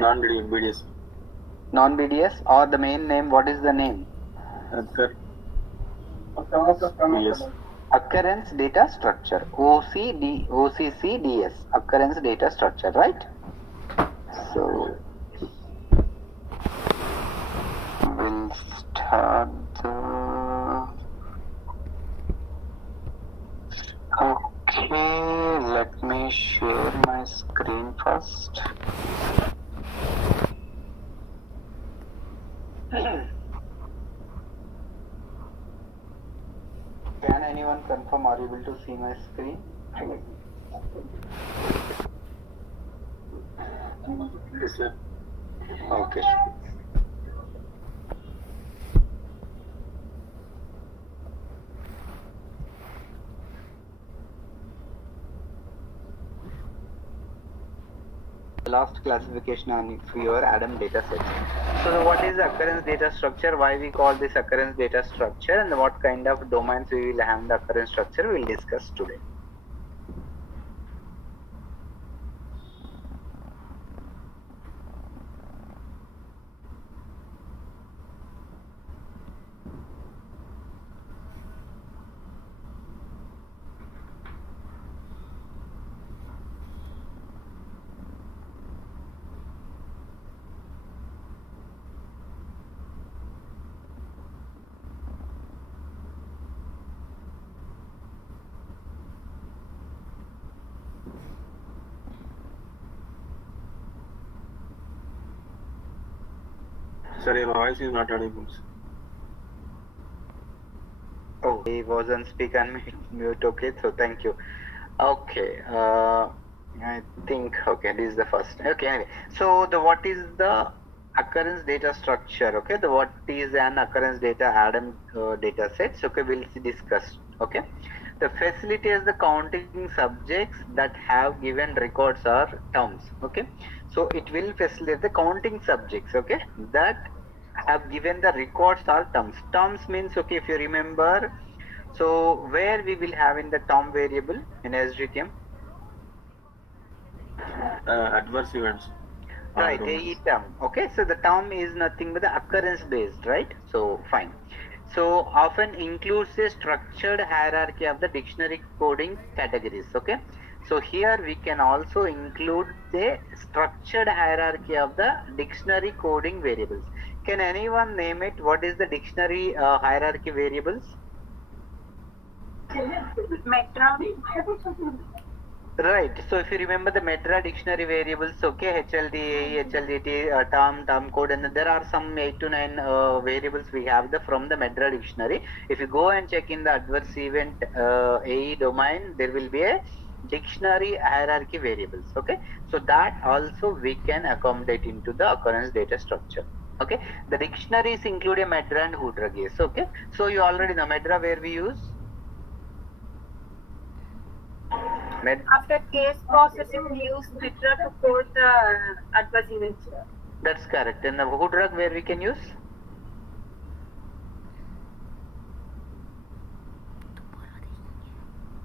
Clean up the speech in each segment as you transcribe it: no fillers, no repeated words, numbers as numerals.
Non-BDS. Non-BDS or the main name, what is the name? Yes. Occurrence data structure, OCCDS, occurrence data structure, right? So we'll start the... Okay, let me share my screen first. Can anyone confirm, are you able to see my screen? Yes, sir. Okay. Last classification on your Adam data set. So what is the occurrence data structure? Why we call this occurrence data structure, and what kind of domains we will have in the occurrence structure we will discuss today. Sir, your voice is not audible. Oh, he was on speak and mute. Okay, so thank you. Okay, I think okay, this is the first. Okay, anyway, so the what is the occurrence data structure? Okay, the what is an occurrence data Adam data sets? Okay, we'll discuss. Okay, the facilitates the counting subjects that have given records or terms. Okay, so it will facilitate the counting subjects. Okay, that have given the records or terms. Terms means, okay, if you remember, so where we will have in the term variable in SGTM? Adverse events. Right, a term. Okay, so the term is nothing but the occurrence based, right? So fine. So often includes a structured hierarchy of the dictionary coding categories. Okay, so here we can also include the structured hierarchy of the dictionary coding variables. Can anyone name it? What is the dictionary hierarchy variables? Right. So if you remember the Medra dictionary variables, okay, HLD, AE, HLDT, term code, and there are some 8 to 9 variables we have from the Medra dictionary. If you go and check in the adverse event AE domain, there will be a dictionary hierarchy variables. Okay. So that also we can accommodate into the occurrence data structure. Okay. The dictionaries include a Medra and Houdrugge. Okay. So you already know Medra where we use. After case processing, we use Mitra to code the adverse events. That's correct. And the Houdrugge where we can use?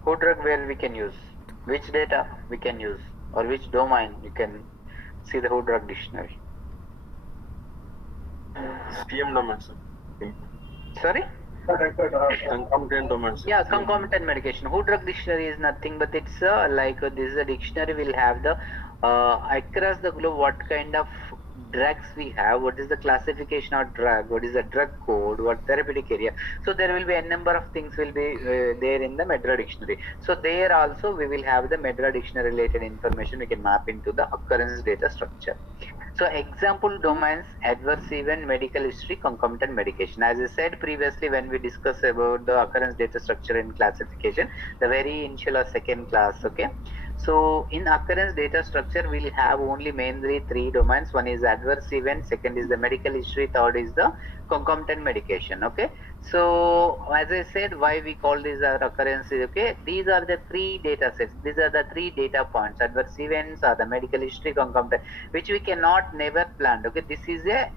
Houdrugge where we can use? Which data we can use? Or which domain you can see the Houdrugge dictionary? CM domain, sir. Sorry? Concomitant domains. Yeah, concomitant medication. Houdrugge dictionary is nothing but it's like this is a dictionary will have the across the globe what kind of drugs we have, what is the classification of drug, what is the drug code, what therapeutic area. So there will be a number of things will be there in the Medra dictionary. So there also we will have the Medra dictionary related information we can map into the occurrence data structure. So example domains, adverse event, medical history, concomitant medication. As I said previously when we discussed about the occurrence data structure and classification, the very initial or second class, okay. So in occurrence data structure, we'll have only mainly 3 domains. One is adverse event, second is the medical history, third is the concomitant medication, okay. So as I said, why we call these are occurrences, okay. These are the 3 data sets. These are the 3 data points, adverse events or the medical history, concomitant, which we cannot never plan, okay. This is a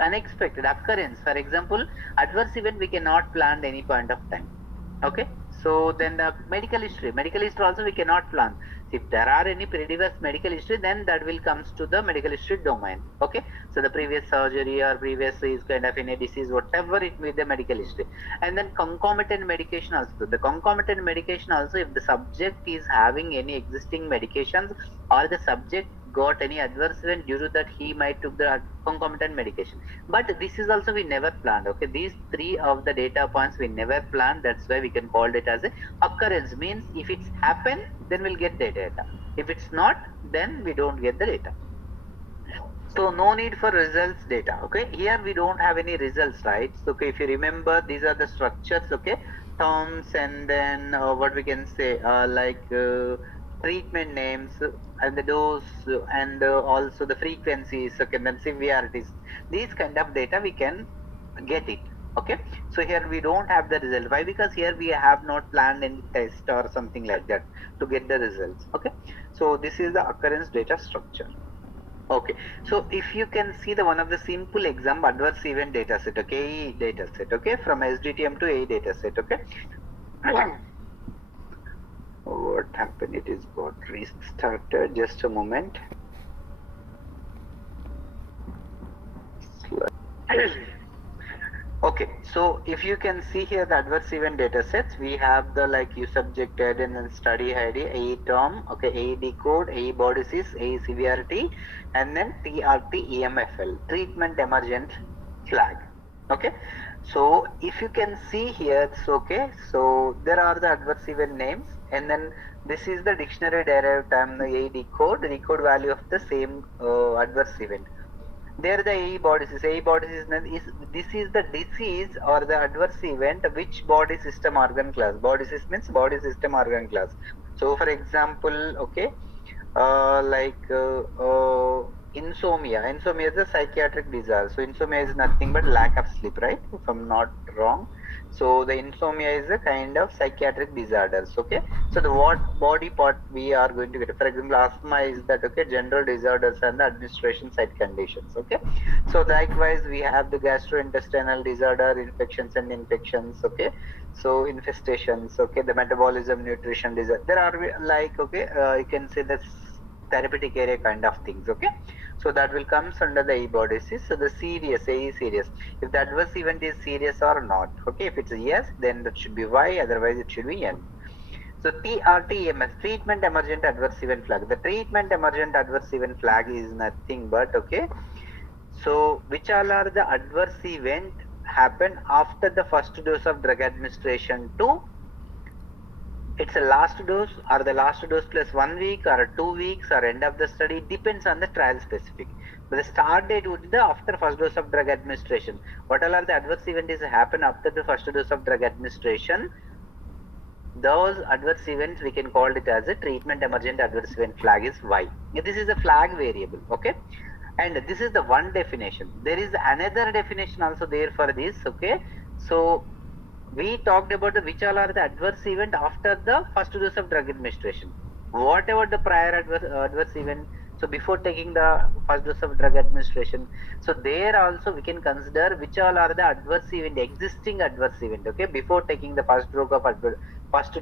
unexpected occurrence. For example, adverse event we cannot plan at any point of time, okay. So then the medical history also we cannot plan. If there are any previous medical history, then that will comes to the medical history domain. Okay, so the previous surgery or previous is kind of any disease, whatever it may be, the medical history. And then concomitant medication also. The concomitant medication also, if the subject is having any existing medications or the subject got any adverse event due to that, he might took the concomitant medication. But this is also we never planned. Okay, these three of the data points we never planned. That's why we can call it as a occurrence. Means if it's happened, then we'll get the data. If it's not, then we don't get the data. So no need for results data. Okay, here we don't have any results, right? So okay, if you remember, these are the structures. Okay, terms, and then what we can say treatment names and the dose and also the frequencies, okay, and then severities. These kind of data we can get it. Okay, so here we don't have the result. Why? Because here we have not planned any test or something like that to get the results. Okay, so this is the occurrence data structure. Okay, so if you can see the one of the simple exam adverse event data set, okay, AE data set, okay, from SDTM to AE data set, okay. What happened? It is got restarted. Just a moment. Okay, so if you can see here the adverse event data sets, we have the like you subject ID and then study ID, AE term, okay, AED code, AE body disease, AE severity, and then TRT EMFL, treatment emergent flag. Okay, so if you can see here, it's okay. So there are the adverse event names, and then this is the dictionary derived term, the AED code, the code value of the same adverse event. There the AE body disease. AE body disease is this is the disease or the adverse event which body system organ class. Body disease means body system organ class. So for example, okay, insomnia. Insomnia is a psychiatric disorder. So insomnia is nothing but lack of sleep, right? If I'm not wrong. So the insomnia is a kind of psychiatric disorders. Okay. So the what body part we are going to get. For example, asthma is that, okay, general disorders and the administration site conditions. Okay. So likewise we have the gastrointestinal disorder, infections and infections. Okay. So infestations. Okay. The metabolism, nutrition disorder. There are like, okay, you can say that's therapeutic area kind of things. Okay, so that will comes under the AE body disease. So the serious, AE serious, if the adverse event is serious or not. Okay, if it's a yes, then that should be Y, otherwise it should be N. So TRTMS, treatment emergent adverse event flag. The treatment emergent adverse event flag is nothing but, okay, so which all are the adverse event happen after the first dose of drug administration to it's a last dose or the last dose plus 1 week or 2 weeks or end of the study, depends on the trial specific. But the start date would be the after first dose of drug administration. What all are the adverse events happen after the first dose of drug administration? Those adverse events we can call it as a treatment emergent adverse event flag is Y. This is a flag variable, okay, and this is the one definition. There is another definition also there for this, okay. So we talked about which all are the adverse event after the first dose of drug administration. Whatever the prior adverse event, so before taking the first dose of drug administration, so there also we can consider which all are the adverse event, existing adverse event, okay, before taking the first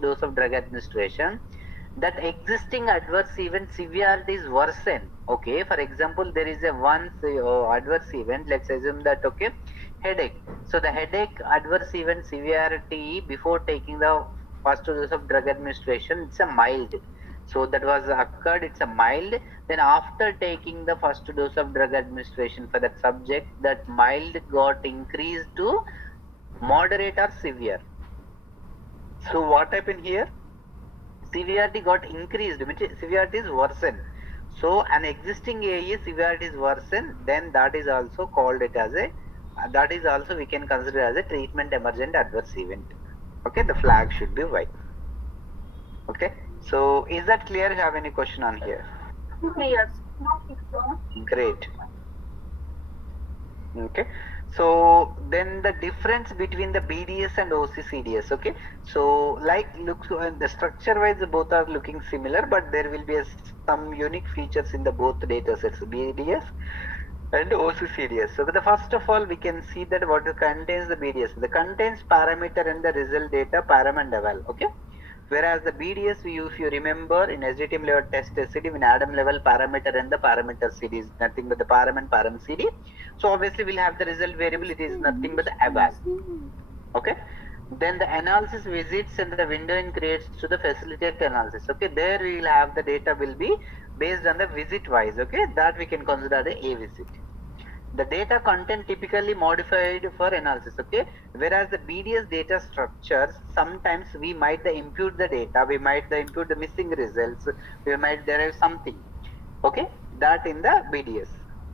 dose of drug administration. That existing adverse event severity is worsen. Okay, for example, there is a one adverse event, let's assume that, okay, headache. So the headache adverse event severity before taking the first dose of drug administration, it's a mild. So that was occurred, it's a mild. Then after taking the first dose of drug administration for that subject, that mild got increased to moderate or severe. So what happened here? Severity got increased, which severity is worsened. So an existing AE severity is worsened, then that is also called it as a, that is also we can consider as a treatment emergent adverse event. Okay, the flag should be white. Okay, so is that clear? You have any question on here? Yes. Great. Okay, so then the difference between the BDS and OCCDS, okay, so like looks the structure wise both are looking similar, but there will be some unique features in the both data sets, BDS and OCCDS. So the first of all, we can see that what contains the BDS. The contains parameter and the result data param and eval. Okay. Whereas the BDS, if you remember in SDTM level test CD, in Adam level parameter and the parameter CD is nothing but the param and param CD. So obviously we'll have the result variable. It is nothing but the eval. Okay. Then the analysis visits and the window in creates to the facilitate analysis. Okay. There we will have the data will be based on the visit wise. Okay. That we can consider the A visit. The data content typically modified for analysis. Okay. Whereas the BDS data structures, sometimes we might impute the data, we might impute the missing results, we might derive something. Okay. That in the BDS.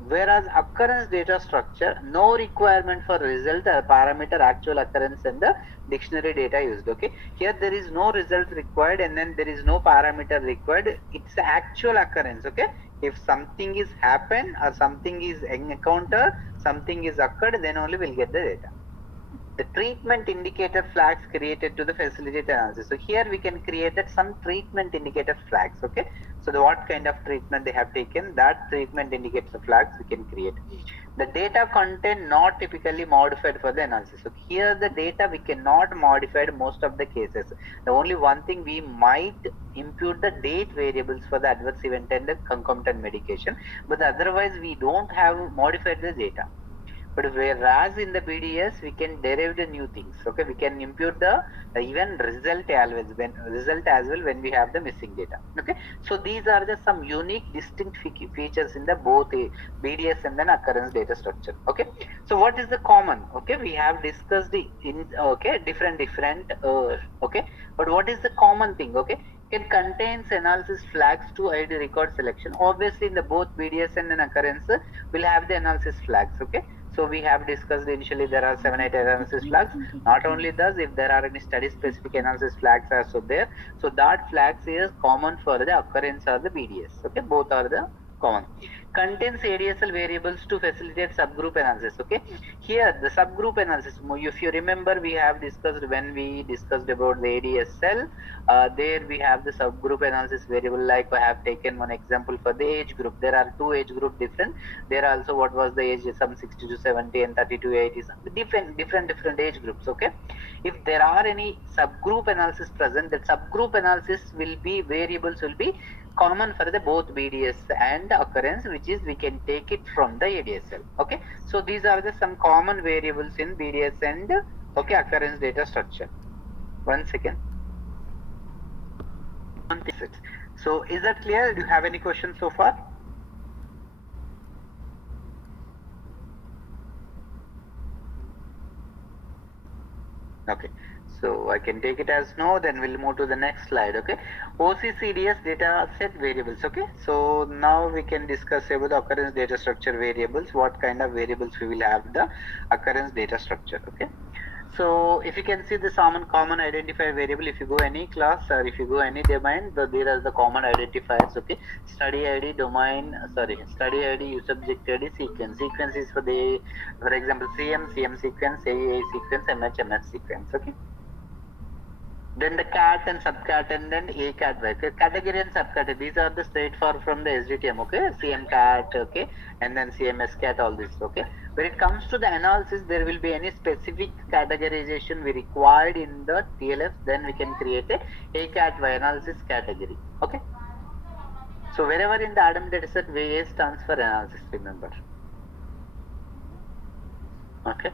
Whereas occurrence data structure, no requirement for result or parameter actual occurrence in the dictionary data used. Okay. Here there is no result required and then there is no parameter required. It's the actual occurrence. Okay. If something is happened or something is encountered, something is occurred, then only we'll get the data. The treatment indicator flags created to the facilitate analysis. So here we can create that some treatment indicator flags. Okay. So what kind of treatment they have taken, that treatment indicator flags we can create. The data content not typically modified for the analysis. So here the data we cannot modify most of the cases. The only one thing we might impute the date variables for the adverse event and the concomitant medication, but otherwise we don't have modified the data. But whereas in the BDS we can derive the new things. Okay, we can impute the even result as well when we have the missing data. Okay, so these are the some unique distinct features in the both BDS and then occurrence data structure. Okay, so what is the common? Okay, we have discussed in different okay, but what is the common thing? Okay, it contains analysis flags to ID record selection. Obviously in the both BDS and an occurrence will have the analysis flags. Okay, so we have discussed initially there are 7-8 analysis flags. Not only thus, if there are any study specific analysis flags also there, so that flags is common for the occurrence or the BDS. Okay, both are the common. Contains ADSL variables to facilitate subgroup analysis. Okay, here the subgroup analysis, if you remember, we have discussed when we discussed about the ADSL, there we have the subgroup analysis variable. Like I have taken one example for the age group. There are two age group different. There also what was the age, some 60 to 70 and 30 to 80, different age groups. Okay, if there are any subgroup analysis present, that subgroup analysis will be variables will be common for the both BDS and occurrence, which is we can take it from the ADSL. Okay, so these are the some common variables in BDS and occurrence data structure. One second. So is that clear? Do you have any questions so far? Okay, so I can take it as no, then we'll move to the next slide. Okay, OCCDS data set variables. Okay, so now we can discuss about the occurrence data structure variables, what kind of variables we will have the occurrence data structure. Okay, so if you can see the common identifier variable, if you go any class or if you go any domain, there are the common identifiers. Okay, study ID, study ID, use subject ID, sequence. Sequence is for example CM sequence, AA sequence, MH sequence. Okay. Then the cat and subcat and then A cat, category and subcategory. These are the straightforward from the SDTM. Okay, CM cat. Okay, and then CMS cat. All this. Okay. When it comes to the analysis, there will be any specific categorization we required in the TLF. Then we can create a cat by analysis category. Okay. So wherever in the Adam dataset, VA stands for analysis. Remember. Okay.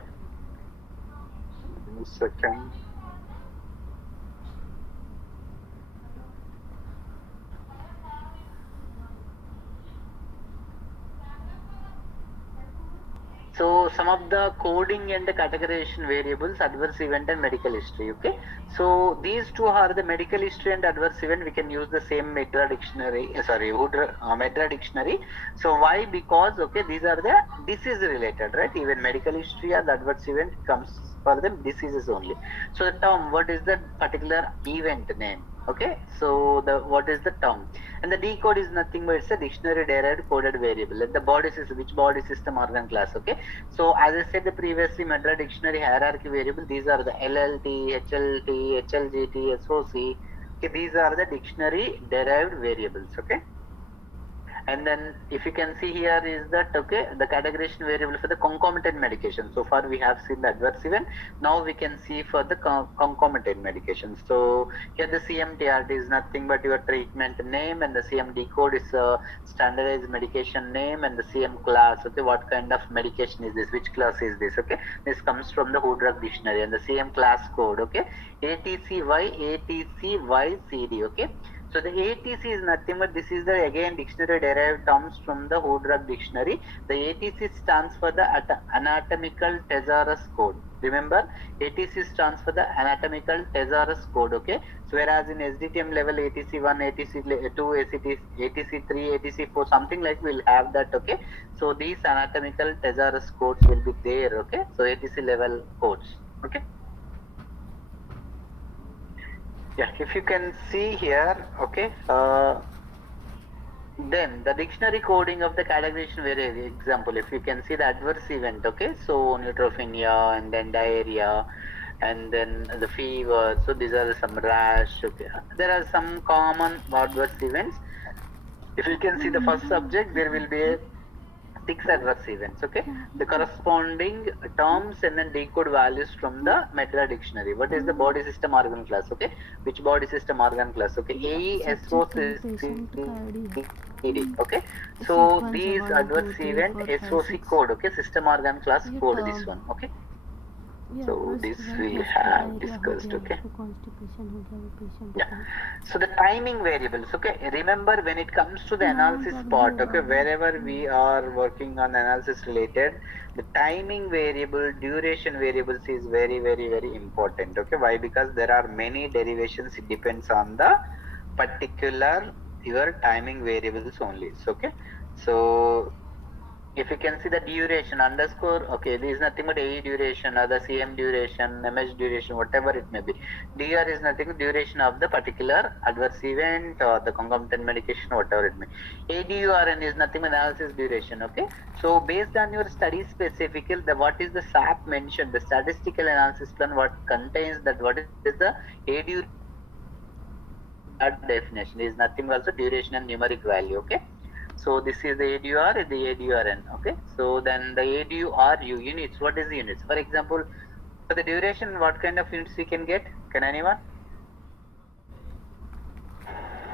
1 second. So some of the coding and the categorization variables, adverse event and medical history. Okay, so these two are the medical history and adverse event. We can use the same MEDRA dictionary. MEDRA dictionary. So why? Because these are the disease related, right? Even medical history or the adverse event comes for the diseases only. So the term, what is the particular event name? Okay, so what is the term? And the D code is nothing but it's a dictionary derived coded variable. And the body system, which body system organ class. Okay, so as I said previously, MEDRA dictionary hierarchy variable, these are the LLT, HLT, HLGT, SOC. Okay, these are the dictionary derived variables. Okay, And then if you can see here is that, okay, the categorization variable for the concomitant medication. So far we have seen the adverse event. Now we can see for the concomitant medication. So here the CMTRD is nothing but your treatment name, and the CMD code is a standardized medication name, and the CM class, okay, what kind of medication is this, which class is this, okay, this comes from the WHO drug dictionary, and the CM class code, okay, ATCY, ATCYCD, okay. So the ATC is nothing but this is the again dictionary derived terms from the WHO drug dictionary. The ATC stands for the anatomical thesaurus code. Remember, ATC stands for the anatomical thesaurus code, okay. So whereas in SDTM level ATC1, ATC2, ATC3, ATC4, something like we'll have that, okay. So these anatomical thesaurus codes will be there, okay. So ATC level codes, okay. Yeah, if you can see here, okay, then the dictionary coding of the categorization variable, example, if you can see the adverse event, okay, so neutropenia and then diarrhea and then the fever, so these are some rash, okay. There are some common adverse events. If you can see the first subject, there will be 6 adverse events, okay. The corresponding terms and then decode values from the Medra dictionary. What is the body system organ class, okay, which body system organ class, okay, AESOCD, okay. So these adverse event SOC code, okay, system organ class code, this one, okay. So this we have discussed, okay. Yeah. So the timing variables, okay. Remember when it comes to the analysis part, okay, wherever we are working on analysis related, the timing variable, duration variables is very, very, very important, okay. Why? Because there are many derivations. It depends on the particular your timing variables only. So, okay. So if you can see the duration underscore, okay, this is nothing but AE duration or the CM duration, MH duration, whatever it may be. DR is nothing but duration of the particular adverse event or the concomitant medication, whatever it may. ADURN is nothing but analysis duration, okay. So based on your study specifically, the what is the SAP mentioned, the statistical analysis plan, what contains that, what is the ADU definition is nothing but also duration and numeric value, okay. So this is the ADUR, the ADURN, okay. So then the ADURU units, what is the units? For example, for the duration, what kind of units we can get? Can anyone?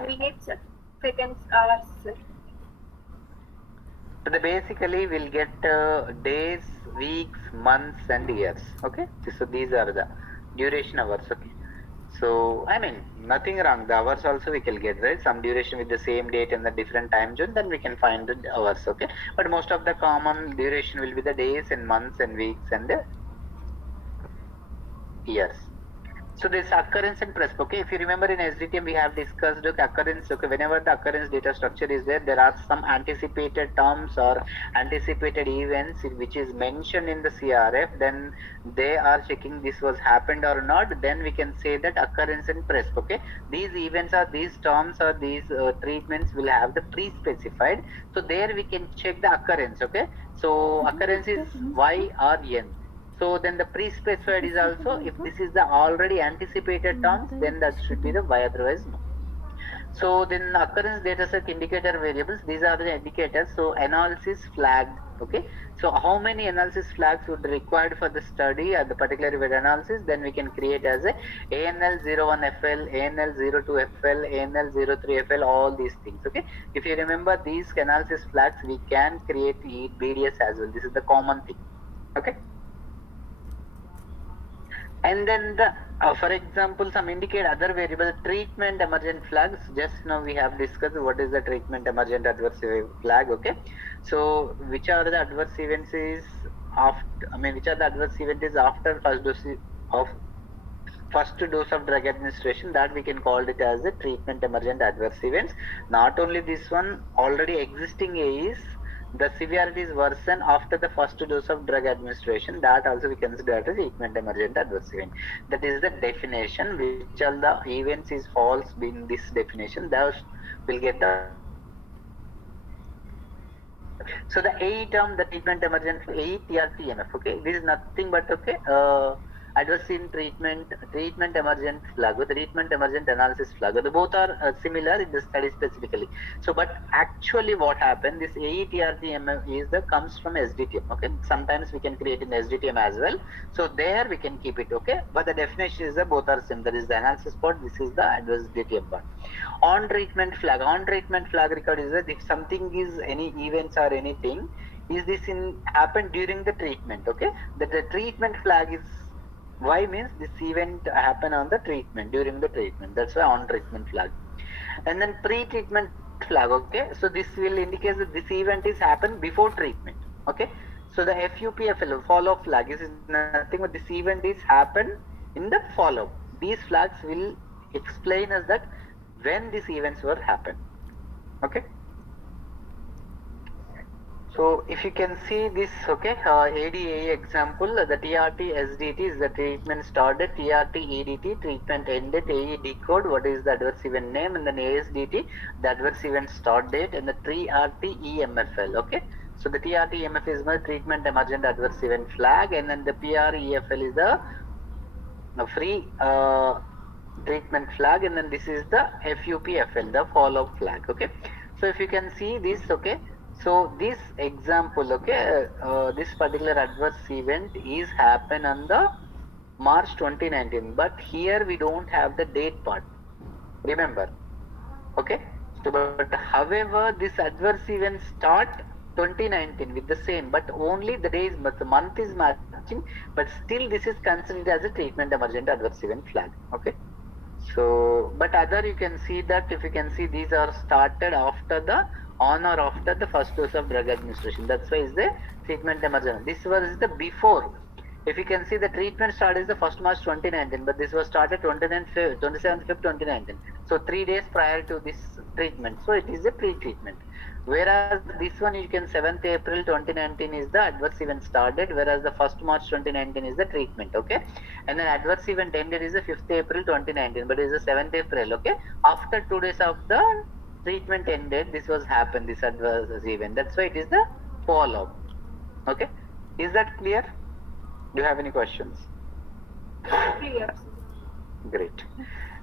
Minutes, seconds, hours, sir. So the basically we'll get days, weeks, months and years, okay. So these are the duration hours, okay. So I mean nothing wrong, the hours also we can get, right, some duration with the same date and the different time zone, then we can find the hours, okay. But most of the common duration will be the days and months and weeks and the years. So this occurrence and presp, okay. If you remember in SDTM we have discussed, okay, occurrence, okay, whenever the occurrence data structure is there are some anticipated terms or anticipated events which is mentioned in the CRF, then they are checking this was happened or not, then we can say that occurrence and presp, okay. These events or these terms or these treatments will have the pre-specified, so there we can check the occurrence, okay. So occurrence is Y or N. So then the pre-specified is also, if this is the already anticipated terms, then that should be the Y, otherwise no. So then occurrence dataset indicator variables, these are the indicators. So analysis flagged, okay. So how many analysis flags would be required for the study at the particular event analysis, then we can create as a ANL01FL, ANL02FL, ANL03FL, all these things, okay. If you remember these analysis flags, we can create BDS as well. This is the common thing, okay. And then the for example, some indicate other variable treatment emergent flags. Just now we have discussed what is the treatment emergent adverse flag, okay. So which are the adverse events is after, which are the adverse event is after first dose of drug administration, that we can call it as the treatment emergent adverse events. Not only this one, already existing is the severity is worsen after the first dose of drug administration, that also we consider as a treatment emergent adverse event. That is the definition, which all the events is false in this definition, thus will get the. So the AE term, the treatment emergent AE TRTMF, okay, this is nothing but, okay, adverse event treatment emergent flag with treatment emergent analysis flag. The both are similar in the study specifically. So, but actually what happened, this AETRTM is the comes from SDTM. Okay, sometimes we can create in SDTM as well. So there we can keep it. Okay, but the definition is that both are same. There is the analysis part. This is the adverse DTM part. On treatment flag record is that if something is any events or anything, is this in happened during the treatment? Okay, that the treatment flag is why means this event happen on the treatment during the treatment. That's why on treatment flag. And then pre-treatment flag. Okay, so this will indicate that this event is happened before treatment. Okay, so the FUPFL follow-up flag is nothing but this event is happened in the follow-up. These flags will explain us that when these events were happened. Okay, so if you can see this, okay, ADA example, the TRT SDT is the treatment started, TRT EDT treatment ended, AE decode what is the adverse event name, and then ASDT the adverse event start date, and the TRT EMFL. Okay, so the TRT EMF is my treatment emergent adverse event flag, and then the PREFL is the free treatment flag, and then this is the FUPFL, the follow-up flag. Okay, so if you can see this, okay, so this example, okay, this particular adverse event is happen on the March 2019, but here we don't have the date part, remember. Okay, so but however this adverse event start 2019 with the same, but only the days, but the month is matching, but still this is considered as a treatment emergent adverse event flag. Okay, so but other you can see that if you can see these are started after the on or after the first dose of drug administration. That's why is the treatment emergent. This was the before. If you can see the treatment started is the 1st March 2019, but this was started 27th Feb 2019. So 3 days prior to this treatment. So it is a pre-treatment. Whereas this one you can 7th April 2019 is the adverse event started, whereas the 1st March 2019 is the treatment. Okay, and then adverse event ended is the 5th April 2019, but it is the 7th April. Okay, after 2 days of the treatment ended, this was happened, this adverse event. That's why it is the follow-up. Okay, is that clear? Do you have any questions? Clear. Great.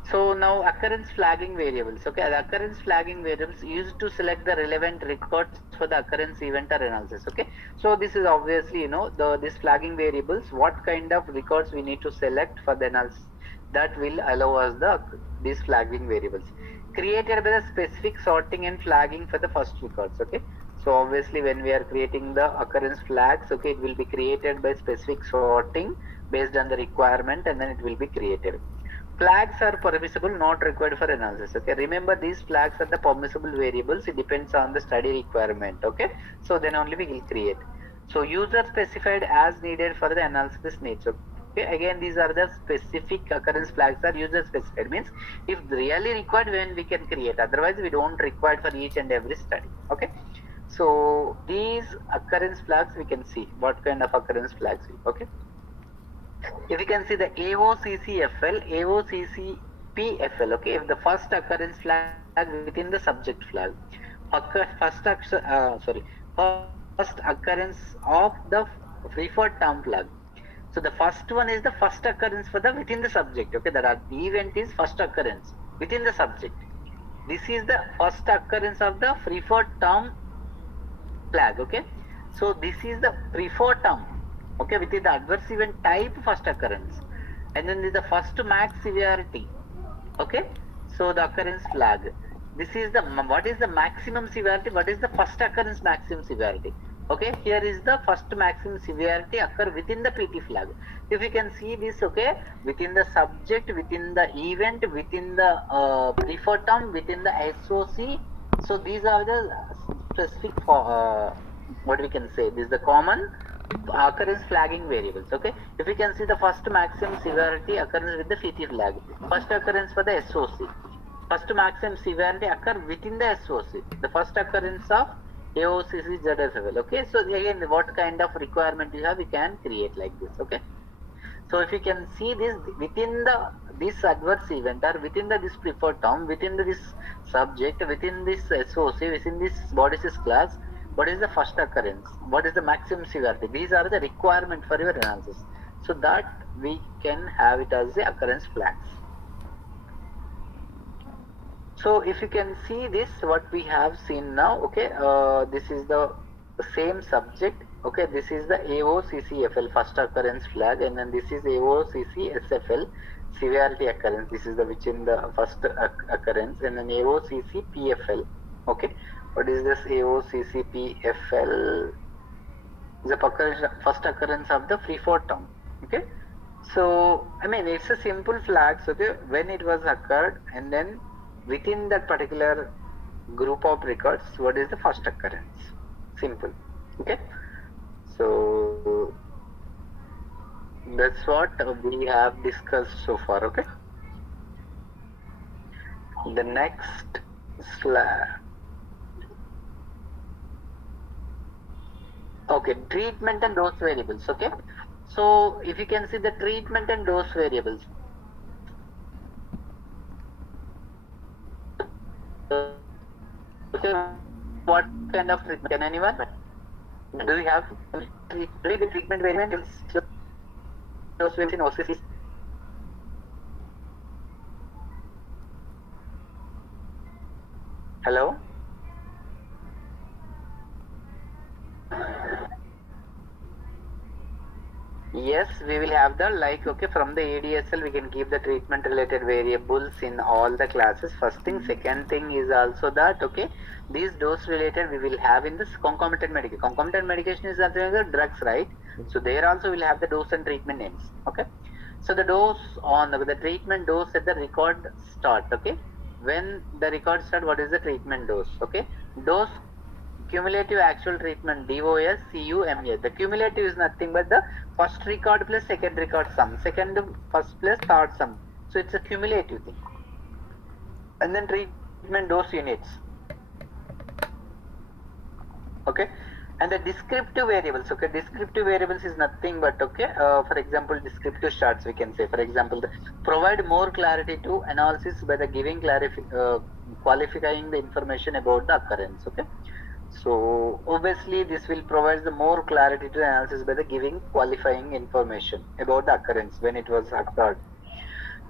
So now occurrence flagging variables. Okay, the occurrence flagging variables used to select the relevant records for the occurrence event or analysis. Okay, so this is obviously, you know, this flagging variables, what kind of records we need to select for the analysis, that will allow us these flagging variables created by the specific sorting and flagging for the first records. Okay, so obviously when we are creating the occurrence flags, okay, it will be created by specific sorting based on the requirement, and then it will be created. Flags are permissible, not required for analysis. Okay, remember these flags are the permissible variables. It depends on the study requirement. Okay, so then only we will create. So user specified as needed for the analysis needs. Okay, again these are the specific occurrence flags are user specified, means if really required when we can create, otherwise we don't require for each and every study. Okay, so these occurrence flags we can see what kind of occurrence flags. Okay, if you can see the AOCCFL, AOCCPFL, okay, if the first occurrence flag within the subject flag, first occurrence of the preferred term flag. So the first one is the first occurrence for the within the subject. Okay, that event is first occurrence within the subject. This is the first occurrence of the preferred term flag. Okay, so this is the preferred term. Okay, within the adverse event type first occurrence, and then the first max severity. Okay, so the occurrence flag. This is the what is the maximum severity? What is the first occurrence maximum severity? Okay, here is the first maximum severity occur within the PT flag. If you can see this, okay, within the subject, within the event, within the preferred term, within the SOC. So these are the specific what we can say. This is the common occurrence flagging variables. Okay, if you can see the first maximum severity occurrence with the PT flag, first occurrence for the SOC, first maximum severity occur within the SOC, the first occurrence of AOCC ZFL. Okay, so again what kind of requirement you have, we can create like this. Okay, so if you can see this within this adverse event or within this preferred term, within this subject, within this SOC, within this body class, what is the first occurrence, what is the maximum severity, these are the requirement for your analysis. So that we can have it as the occurrence flags. So if you can see this, what we have seen now, okay, this is the same subject, okay, this is the AOCCFL first occurrence flag, and then this is AOCCSFL severity occurrence. This is the which in the first occurrence, and then AOCCPFL. Okay, what is this AOCCPFL? The first occurrence of the Freefort term. Okay, so I mean it's a simple flags. Okay, when it was occurred, and then within that particular group of records, what is the first occurrence? Simple. Okay, so that's what we have discussed so far. Okay, the next slide. Okay, treatment and dose variables. Okay, so if you can see the treatment and dose variables. Okay, what kind of treatment? Can anyone? Do you have the treatment variables? Dose variables in OCC? Hello? Yes, we will have the okay, from the ADSL we can keep the treatment related variables in all the classes. First thing, second thing is also that, okay, these dose related we will have in this concomitant medication. Concomitant medication is nothing but drugs, right? So there also we'll have the dose and treatment names. Okay, so the dose on the treatment dose at the record start. Okay, when the record start, what is the treatment dose? Okay, dose cumulative actual treatment, DOS CUMA. The cumulative is nothing but the first record plus second record sum, second first plus third sum. So it's a cumulative thing. And then treatment dose units. Okay, and the descriptive variables. Okay, descriptive variables is nothing but, okay, for example, descriptive charts we can say. For example, provide more clarity to analysis by the giving qualifying the information about the occurrence. Okay, so obviously this will provide the more clarity to the analysis by the giving qualifying information about the occurrence when it was occurred.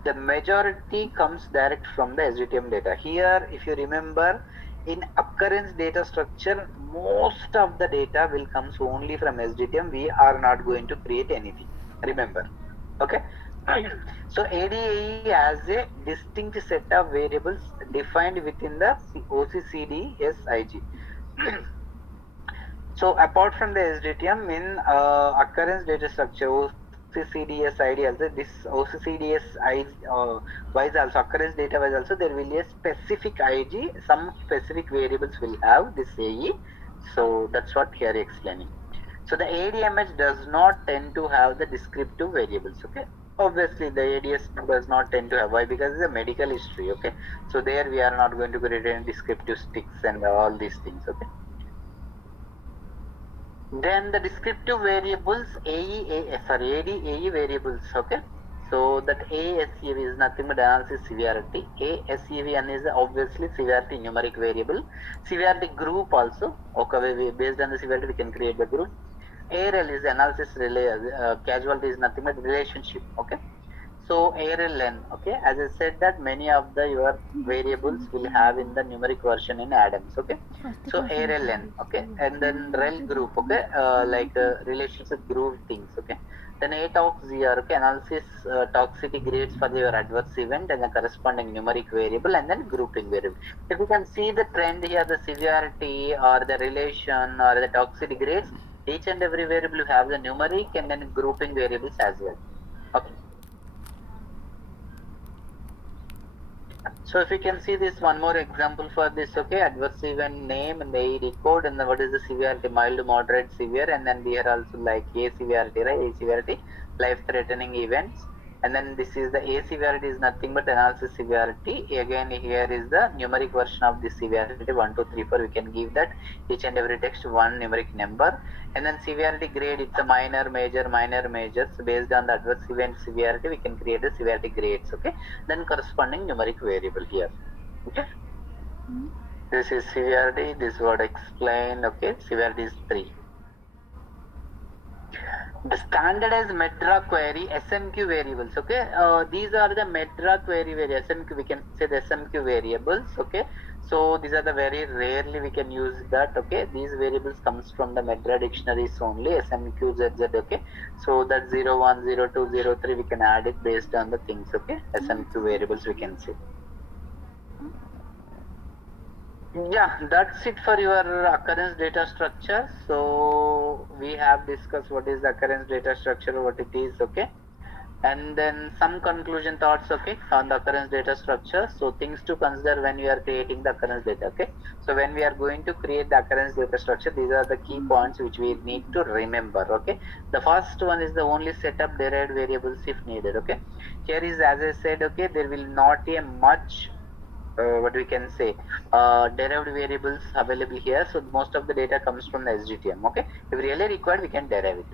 The majority comes direct from the SDTM data. Here, if you remember, in occurrence data structure, most of the data will comes only from SDTM. We are not going to create anything. Remember, okay? So ADAE has a distinct set of variables defined within the OCCDSIG. So apart from the SDTM, in occurrence data structure, OCCDSID also, this OCCDSID wise also, occurrence data wise also, there will be a specific IG, some specific variables will have this AE. So that's what here explaining. So the ADMH does not tend to have the descriptive variables. Okay, obviously the ADS does not tend to have. Why? Because it's a medical history. Okay, so there we are not going to create any descriptive sticks and all these things. Okay, then the descriptive variables ADAE variables. Okay, so that ASCV is nothing but analysis severity. ASCV is obviously severity numeric variable. Severity group also. Okay, based on the severity we can create the group. ARL is analysis casualty is nothing but relationship. Okay, so ARLN. Okay, as I said that many of the your variables will have in the numeric version in Adams. Okay, so ARLN. Okay, and then rel group. Okay, relationship group things. Okay, then ATOXZR. Okay, analysis toxicity grades for your adverse event and the corresponding numeric variable and then grouping variable. If you can see the trend here, the severity or the relation or the toxicity grades, each and every variable you have the numeric and then grouping variables as well. Okay. So if you can see this one more example for this, okay, adverse event name and the AED code and then what is the severity, mild, moderate, severe, and then we are also like A severity, right? A severity, life-threatening events. And then this is the A severity is nothing but analysis severity. Again, here is the numeric version of this severity 1, 2, 3, 4. We can give that each and every text one numeric number. And then severity grade, it's a minor, major, minor, major. So based on the adverse event severity, we can create a severity grades. Okay. Then corresponding numeric variable here. Okay. This is severity. This word explained. Okay. Severity is 3. The standardized Medra query SMQ variables. Okay, these are the Medra query SMQ. We can say the SMQ variables. Okay, so these are the very rarely we can use that. Okay, these variables comes from the Medra dictionaries only. SMQ ZZ. Okay, so that 0, 1, 0, 2, 0, 3 we can add it based on the things. Okay, SMQ variables we can say. Yeah, that's it for your occurrence data structure. So we have discussed what is the occurrence data structure, what it is, okay, and then some conclusion thoughts, okay, on the occurrence data structure. So things to consider when we are creating the occurrence data. Okay, so when we are going to create the occurrence data structure, these are the key points which we need to remember. Okay, the first one is the only setup derived variables if needed. Okay, here is, as I said, okay, there will not be a much what we can say derived variables available here. So most of the data comes from the SGTM. Okay, if really required we can derive it.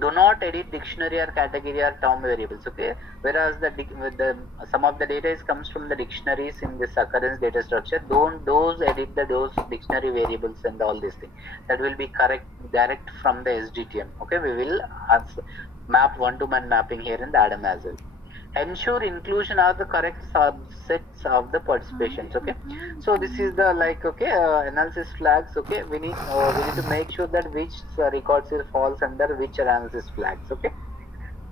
Do not edit dictionary or category or term variables. Okay, whereas the some of the data comes from the dictionaries in this occurrence data structure. Don't those edit those dictionary variables and all these things. That will be correct direct from the SGTM. Okay, we will map one-to-one mapping here in the ADAM as well. Ensure inclusion of the correct subsets of the participations. Okay, so this is the okay analysis flags. Okay, we need to make sure that which records falls under which analysis flags. Okay,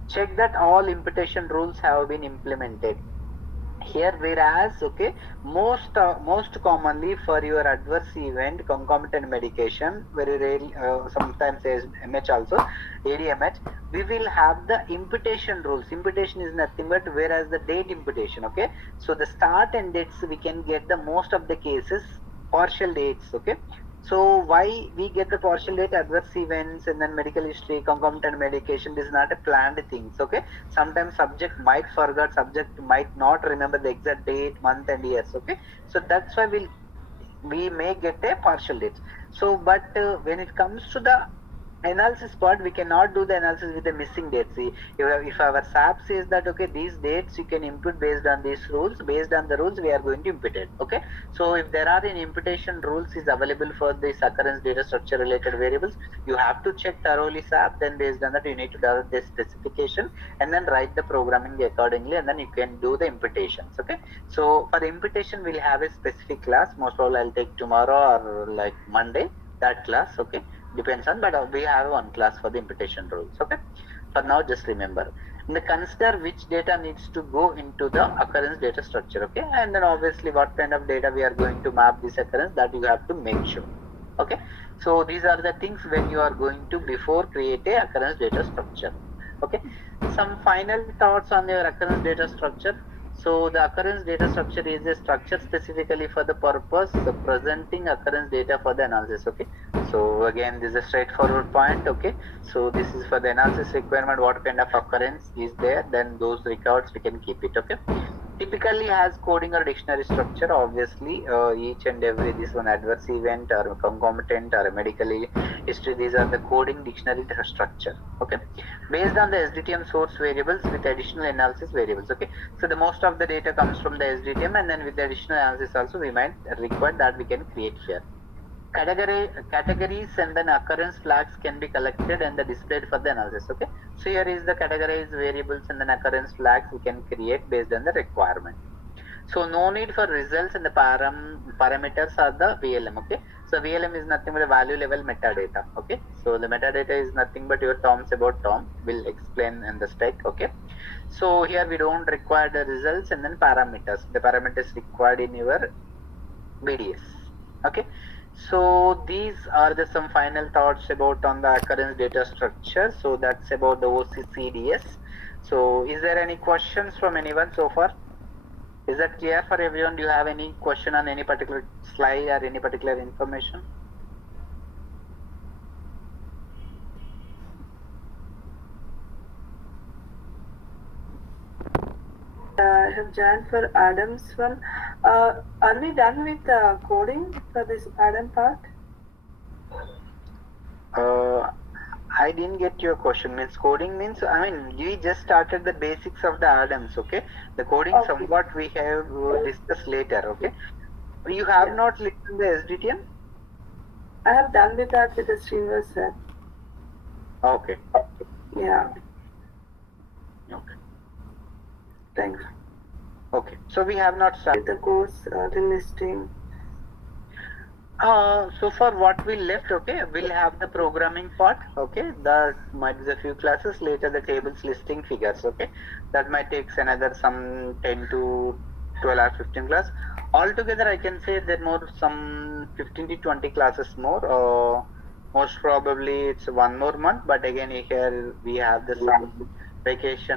check that all imputation rules have been implemented here, whereas most commonly for your adverse event concomitant medication, very rarely sometimes as MH also ADMH, we will have the imputation rules. Imputation is nothing but whereas the date imputation. Okay, so the start and dates we can get the most of the cases partial dates. Okay, so why we get the partial date adverse events and then medical history concomitant medication, this is not a planned things. Okay, sometimes subject might forget, subject might not remember the exact date, month and years. Okay, so that's why we may get a partial date. So but when it comes to the analysis part, we cannot do the analysis with the missing dates. See, if our SAP says that okay, these dates you can input based on these rules, based on the rules we are going to impute it. Okay, so if there are any imputation rules is available for this occurrence data structure related variables, you have to check thoroughly SAP. Then based on that you need to develop the specification and then write the programming accordingly, and then you can do the imputations. Okay, so for the imputation we'll have a specific class. Most probably I'll take tomorrow or like Monday that class. Okay, depends on, but we have one class for the imputation rules. Okay, for now just remember and consider which data needs to go into the occurrence data structure. Okay, and then obviously what kind of data we are going to map this occurrence, that you have to make sure. Okay, so these are the things when you are going to before create a occurrence data structure. Okay, some final thoughts on your occurrence data structure. So the occurrence data structure is a structure specifically for the purpose of presenting occurrence data for the analysis. Okay, so again this is a straightforward point. Okay, so this is for the analysis requirement, what kind of occurrence is there, then those records we can keep it. Okay, typically has coding or dictionary structure. Obviously each and every this one adverse event or concomitant or medical history, these are the coding dictionary structure. Okay, based on the SDTM source variables with additional analysis variables. Okay, so the most of the data comes from the SDTM, and then with the additional analysis also we might require that we can create here. Categories and then occurrence flags can be collected and displayed for the analysis. Okay, so here is the categorized variables and then occurrence flags we can create based on the requirement. So no need for results, and the parameters are the VLM. Okay, so VLM is nothing but a value level metadata. Okay, so the metadata is nothing but your terms about term, will explain in the spec. Okay, so here we don't require the results and then parameters. The parameters required in your BDS. Okay, so these are the some final thoughts about on the occurrence data structure. So that's about the OCCDS. So is there any questions from anyone so far? Is that clear for everyone? Do you have any question on any particular slide or any particular information? I have joined for Adam's one. Are we done with coding for this Adam part? I didn't get your question. Means coding means, I mean, we just started the basics of the Adams. Okay, the coding okay. Somewhat we have discussed later. Okay, you have not listened the SDTM? I have done with that with the Srinivas sir. Okay. Yeah. Okay. Thanks. Okay. So we have not started. The course listing. So for what we left, okay, we'll have the programming part, okay, that might be a few classes, later the tables listing figures, okay, that might take another some 10 to 12 or 15 class. Altogether, I can say there more some 15 to 20 classes more, most probably it's one more month, but again here we have the some vacation